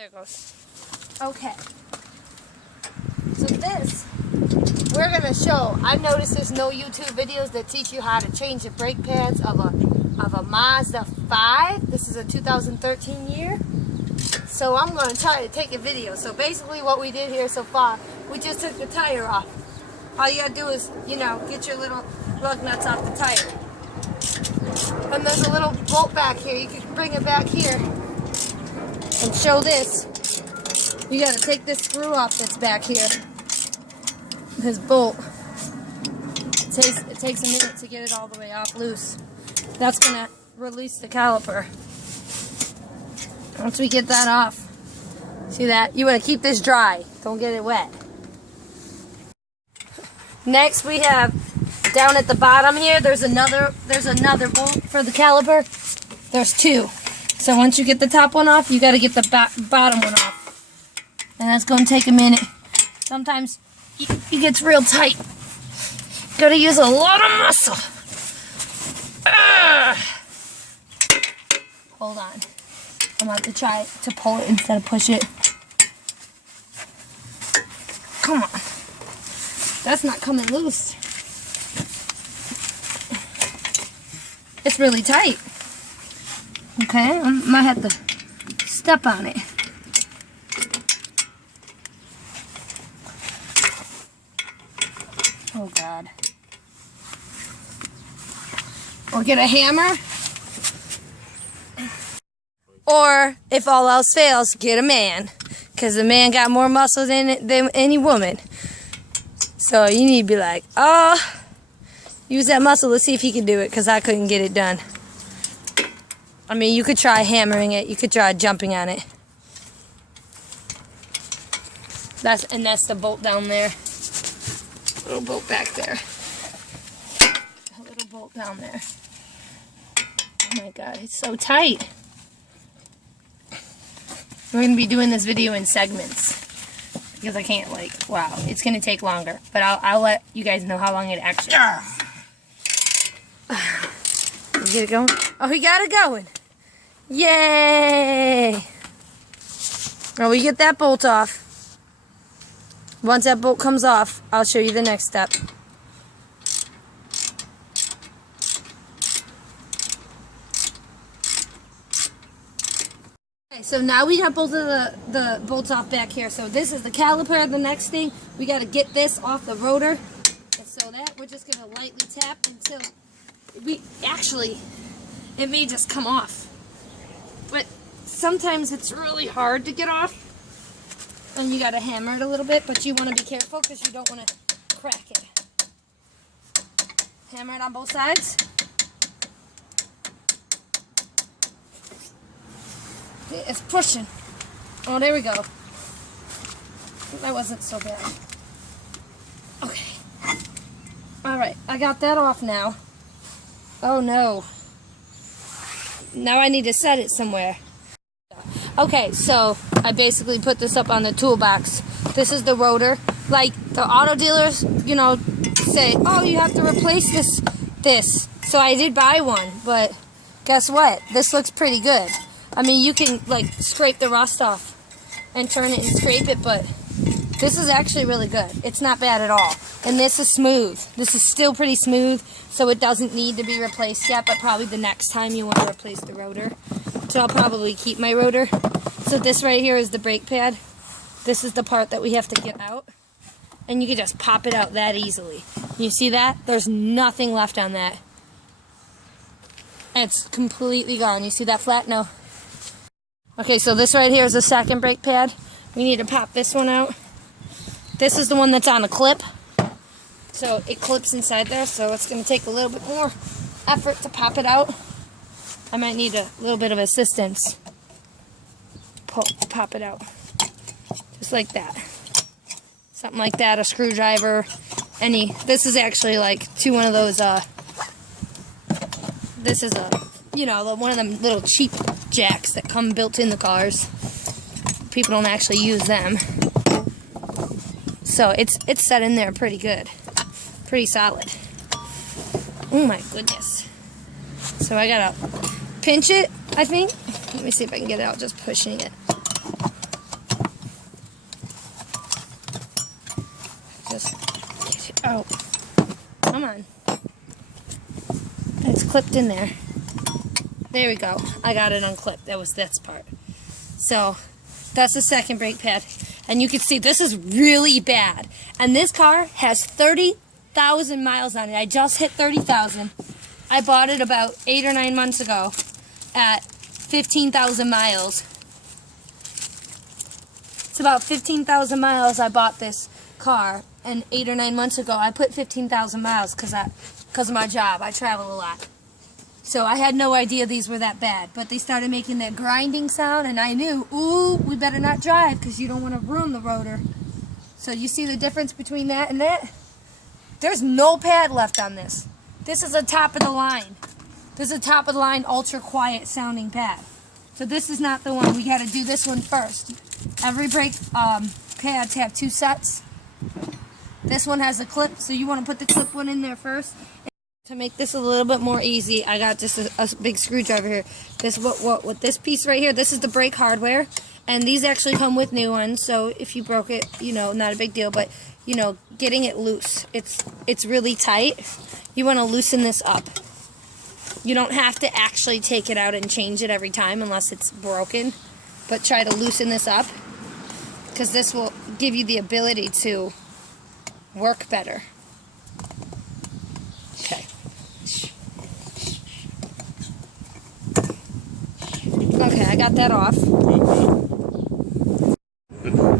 There it goes. Okay. So this, we're going to show. I've noticed there's no YouTube videos that teach you how to change the brake pads of a Mazda 5. This is a 2013 year. So I'm going to try to take a video. So basically what we did here so far, we just took the tire off. All you got to do is, get your little lug nuts off the tire. And there's a little bolt back here. You can bring it back here and show this. You got to take this screw off that's back here. This bolt. It takes a minute to get it all the way off loose. That's going to release the caliper. Once we get that off, see that? You want to keep this dry. Don't get it wet. Next we have down at the bottom here, there's another bolt for the caliper. There's two. So once you get the top one off, you got to get the bottom one off. And that's going to take a minute. Sometimes it gets real tight. Got to use a lot of muscle. Hold on. I'm about to try to pull it instead of push it. Come on. That's not coming loose. It's really tight. Okay, I might have to step on it. Oh God. Or get a hammer. Or, if all else fails, get a man. Because a man got more muscles in it than any woman. So you need to be like, use that muscle to see if he can do it. Because I couldn't get it done. I mean, you could try hammering it. You could try jumping on it. That's the bolt down there. Little bolt back there. A little bolt down there. Oh my God, it's so tight. We're going to be doing this video in segments. Because I can't, wow, it's going to take longer. But I'll let you guys know how long it actually is. Get it going? Oh, he got it going. Yay! Well, we get that bolt off. Once that bolt comes off, I'll show you the next step. Okay, so now we have both of the bolts off back here. So this is the caliper. The next thing, we got to get this off the rotor. And so that, we're just going to lightly tap until it may just come off. But sometimes it's really hard to get off. And you got to hammer it a little bit, but you want to be careful because you don't want to crack it. Hammer it on both sides. It's pushing. Oh, there we go. That wasn't so bad. Okay. Alright, I got that off now. Oh no. Now I need to set it somewhere. Okay, so I basically put this up on the toolbox. This is the rotor. Like the auto dealers, say, oh, you have to replace this. So I did buy one, but guess what? This looks pretty good. I mean, you can scrape the rust off and turn it and scrape it, but this is actually really good. It's not bad at all. And this is smooth. This is still pretty smooth, so it doesn't need to be replaced yet, but probably the next time you want to replace the rotor. So I'll probably keep my rotor. So this right here is the brake pad. This is the part that we have to get out. And you can just pop it out that easily. You see that? There's nothing left on that. It's completely gone. You see that flat? No. Okay, so this right here is the second brake pad. We need to pop this one out. This is the one that's on a clip. So it clips inside there, so it's going to take a little bit more effort to pop it out. I might need a little bit of assistance. Pop it out. Just like that. Something like that, a screwdriver, this is actually one of those, this is one of them little cheap jacks that come built in the cars. People don't actually use them. So it's set in there pretty good. Pretty solid. Oh my goodness. So I gotta pinch it, I think. Let me see if I can get it out just pushing it. Oh, come on. It's clipped in there. There we go. I got it unclipped. That was this part. So, that's the second brake pad. And you can see this is really bad. And this car has 30,000 miles on it. I just hit 30,000. I bought it about 8 or 9 months ago at 15,000 miles. It's about 15,000 miles I bought this car. And 8 or 9 months ago, I put 15,000 miles because of my job. I travel a lot. So I had no idea these were that bad. But they started making that grinding sound, and I knew, ooh, we better not drive because you don't want to ruin the rotor. So you see the difference between that and that? There's no pad left on this. This is a top of the line. This is a top of the line, ultra quiet sounding pad. So this is not the one. We got to do this one first. Every brake pads have 2 sets. This one has a clip, so you want to put the clip one in there first. To make this a little bit more easy, I got just a big screwdriver here. This what this piece right here, this is the brake hardware, and these actually come with new ones. So if you broke it, you know, not a big deal. But you know, getting it loose, it's really tight. You want to loosen this up. You don't have to actually take it out and change it every time unless it's broken. But try to loosen this up because this will give you the ability to work better. Okay. Okay, I got that off.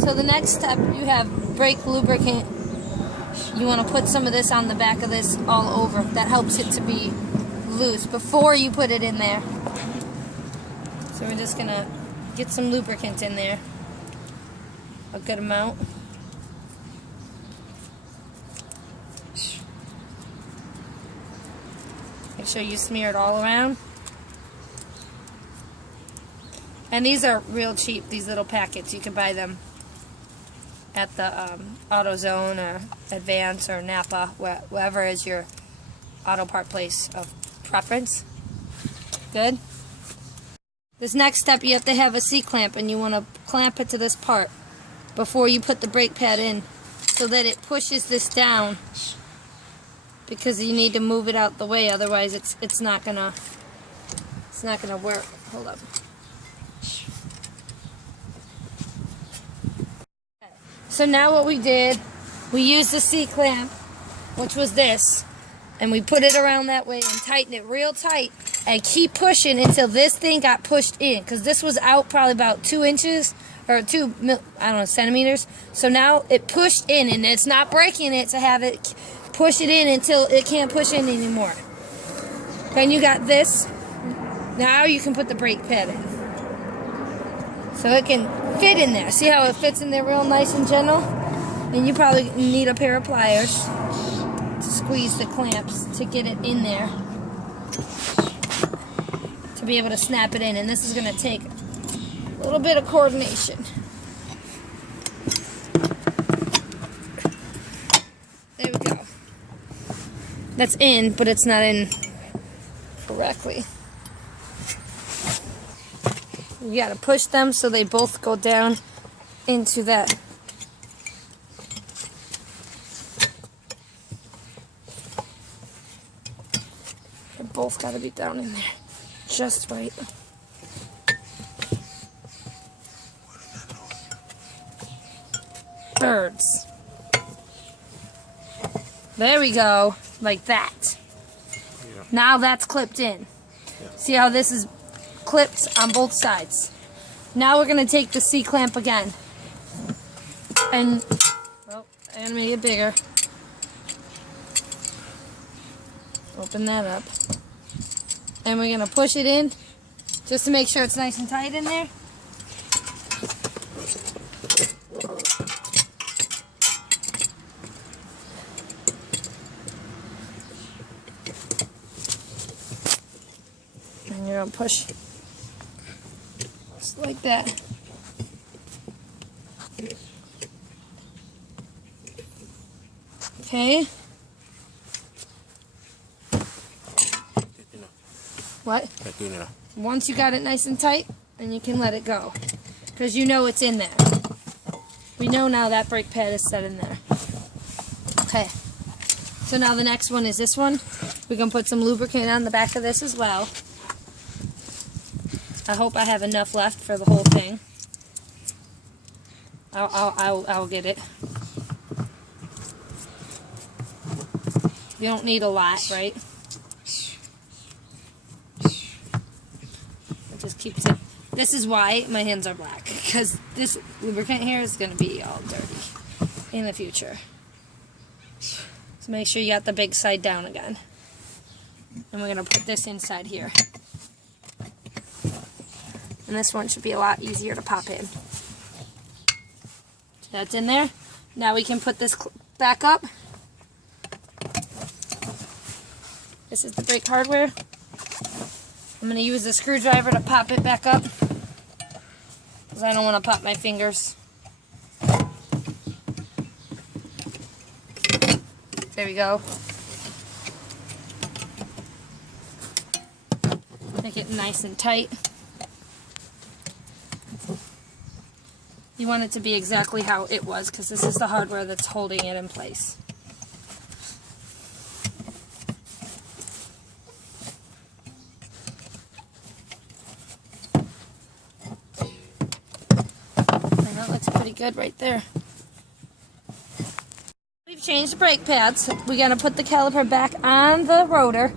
So the next step, you have brake lubricant. You want to put some of this on the back of this all over. That helps it to be loose before you put it in there. So we're just going to get some lubricant in there. A good amount. Make sure you smear it all around. And these are real cheap, these little packets. You can buy them at the AutoZone or Advance or Napa, wherever is your auto part place of preference. Good. This next step, you have to have a C-clamp, and you want to clamp it to this part before you put the brake pad in so that it pushes this down, because you need to move it out the way, otherwise it's not gonna work. Hold up. So now what we did, we used the C-clamp, which was this, and we put it around that way and tighten it real tight and keep pushing until this thing got pushed in, because this was out probably about 2 inches or 2 centimeters. So now it pushed in, and it's not breaking it to have it push it in until it can't push in anymore. Then you got this. Now you can put the brake pad in. So it can fit in there. See how it fits in there real nice and gentle? And you probably need a pair of pliers to squeeze the clamps to get it in there, to be able to snap it in. And this is going to take a little bit of coordination. There we go. That's in, but it's not in correctly. You gotta push them so they both go down into that. They both gotta be down in there. Just right. Birds. There we go. Like that. Yeah. Now that's clipped in. Yeah. See how this is clipped on both sides. Now we're going to take the C-clamp again. And, well, I'm going to make it bigger. Open that up. And we're going to push it in just to make sure it's nice and tight in there. And you're going to push just like that. Okay. What? Once you got it nice and tight, then you can let it go. Because you know it's in there. We know now that brake pad is set in there. Okay. So now the next one is this one. We're going to put some lubricant on the back of this as well. I hope I have enough left for the whole thing. I'll get it. You don't need a lot, right? It just keeps it. This is why my hands are black, because this lubricant here is going to be all dirty in the future. So make sure you got the big side down again. And we're going to put this inside here. And this one should be a lot easier to pop in. So that's in there. Now we can put this back up. This is the brake hardware. I'm going to use the screwdriver to pop it back up, because I don't want to pop my fingers. There we go. Make it nice and tight. You want it to be exactly how it was, because this is the hardware that's holding it in place. And that looks pretty good right there. We've changed the brake pads. We're going to put the caliper back on the rotor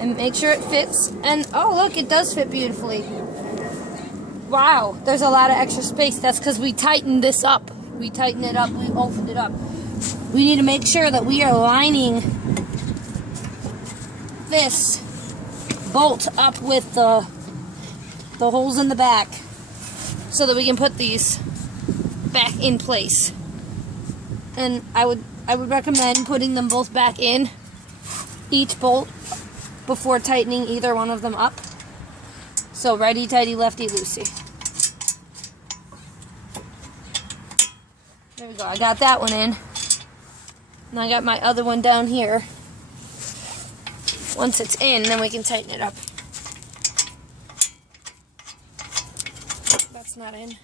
and make sure it fits. And oh look, it does fit beautifully. Wow, there's a lot of extra space. That's because we tightened this up. We tightened it up, we opened it up. We need to make sure that we are lining this bolt up with the holes in the back so that we can put these back in place. And I would recommend putting them both back in, each bolt, before tightening either one of them up. So righty tighty, lefty loosey. There we go. I got that one in. Now I got my other one down here. Once it's in, then we can tighten it up. That's not in.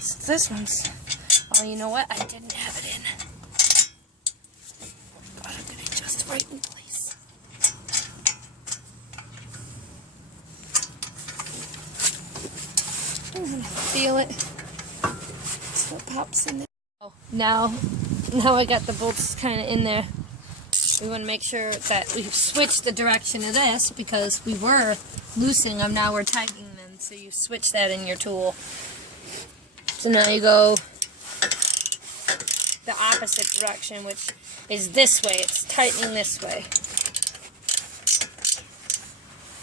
So this one's... Oh, you know what? I didn't have it in. But I'm going to adjust right in place. I'm going to feel it. So it pops in there. Oh, now I got the bolts kind of in there. We want to make sure that we switch the direction of this, because we were loosening them, now we're tightening them. So you switch that in your tool. So now you go the opposite direction, which is this way. It's tightening this way.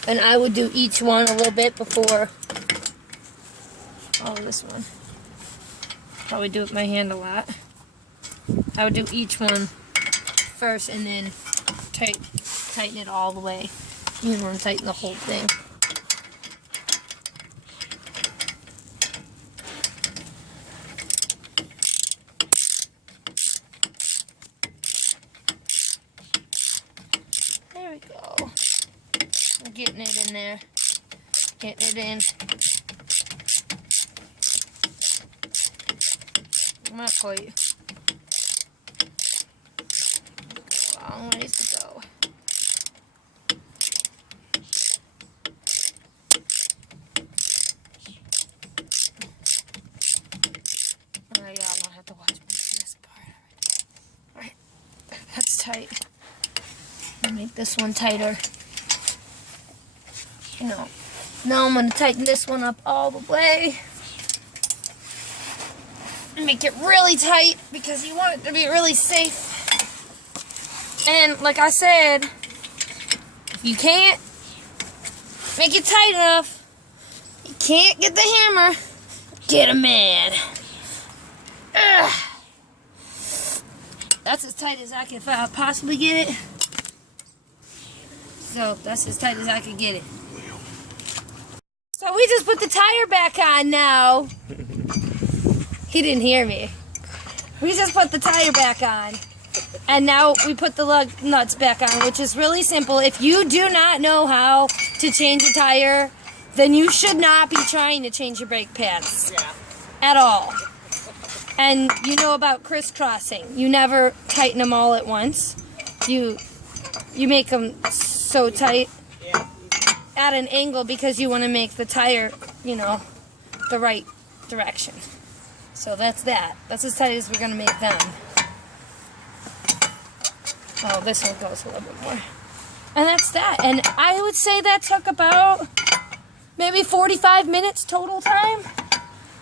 And I would do each one a little bit before. Oh, this one. Probably do it with my hand a lot. I would do each one first and then tighten it all the way. You want to tighten the whole thing. There we go. I'm getting it in there. Getting it in. Not quite. Long ways to go. Oh, y'all don't have to watch me do this part. Alright, that's tight. I'll make this one tighter. No. Now I'm going to tighten this one up all the way. Make it really tight, because you want it to be really safe. And like I said, if you can't make it tight enough, you can't get the hammer, get a man. Ugh. That's as tight as I can possibly get it. So that's as tight as I can get it. So we just put the tire back on now. He didn't hear me. We just put the tire back on. And now we put the lug nuts back on, which is really simple. If you do not know how to change a tire, then you should not be trying to change your brake pads. Yeah. At all. And you know about crisscrossing. You never tighten them all at once. You make them so tight at an angle because you want to make the tire, you know, the right direction. So that's that. That's as tight as we're going to make them. Oh, this one goes a little bit more. And that's that. And I would say that took about maybe 45 minutes total time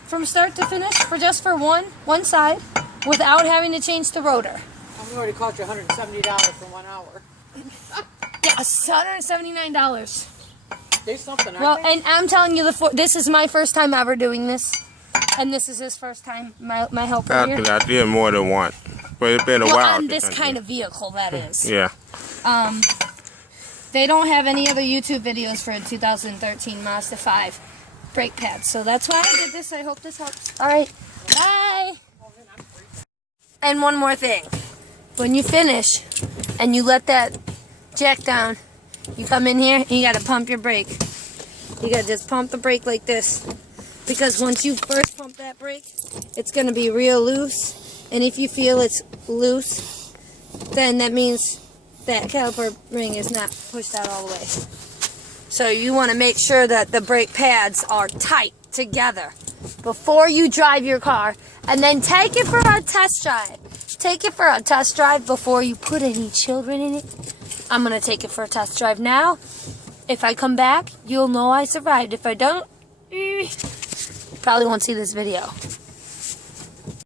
from start to finish for one side without having to change the rotor. I'm already cost you $170 for 1 hour. Yes, $179. There's something. Well, and I'm telling you, this is my first time ever doing this, and this is his first time. My helper here. I did more than one, but it's been a while. On this kind of vehicle, that is. Yeah. They don't have any other YouTube videos for a 2013 Mazda 5 brake pads, so that's why I did this. I hope this helps. All right, bye. And one more thing. When you finish and you let that jack down, you come in here and you got to pump your brake. You got to just pump the brake like this, because once you first pump that brake, it's going to be real loose, and if you feel it's loose, then that means that caliper ring is not pushed out all the way. So you want to make sure that the brake pads are tight together before you drive your car, and then take it for a test drive. Take it for a test drive before you put any children in it. I'm going to take it for a test drive now. If I come back, you'll know I survived. If I don't, probably won't see this video.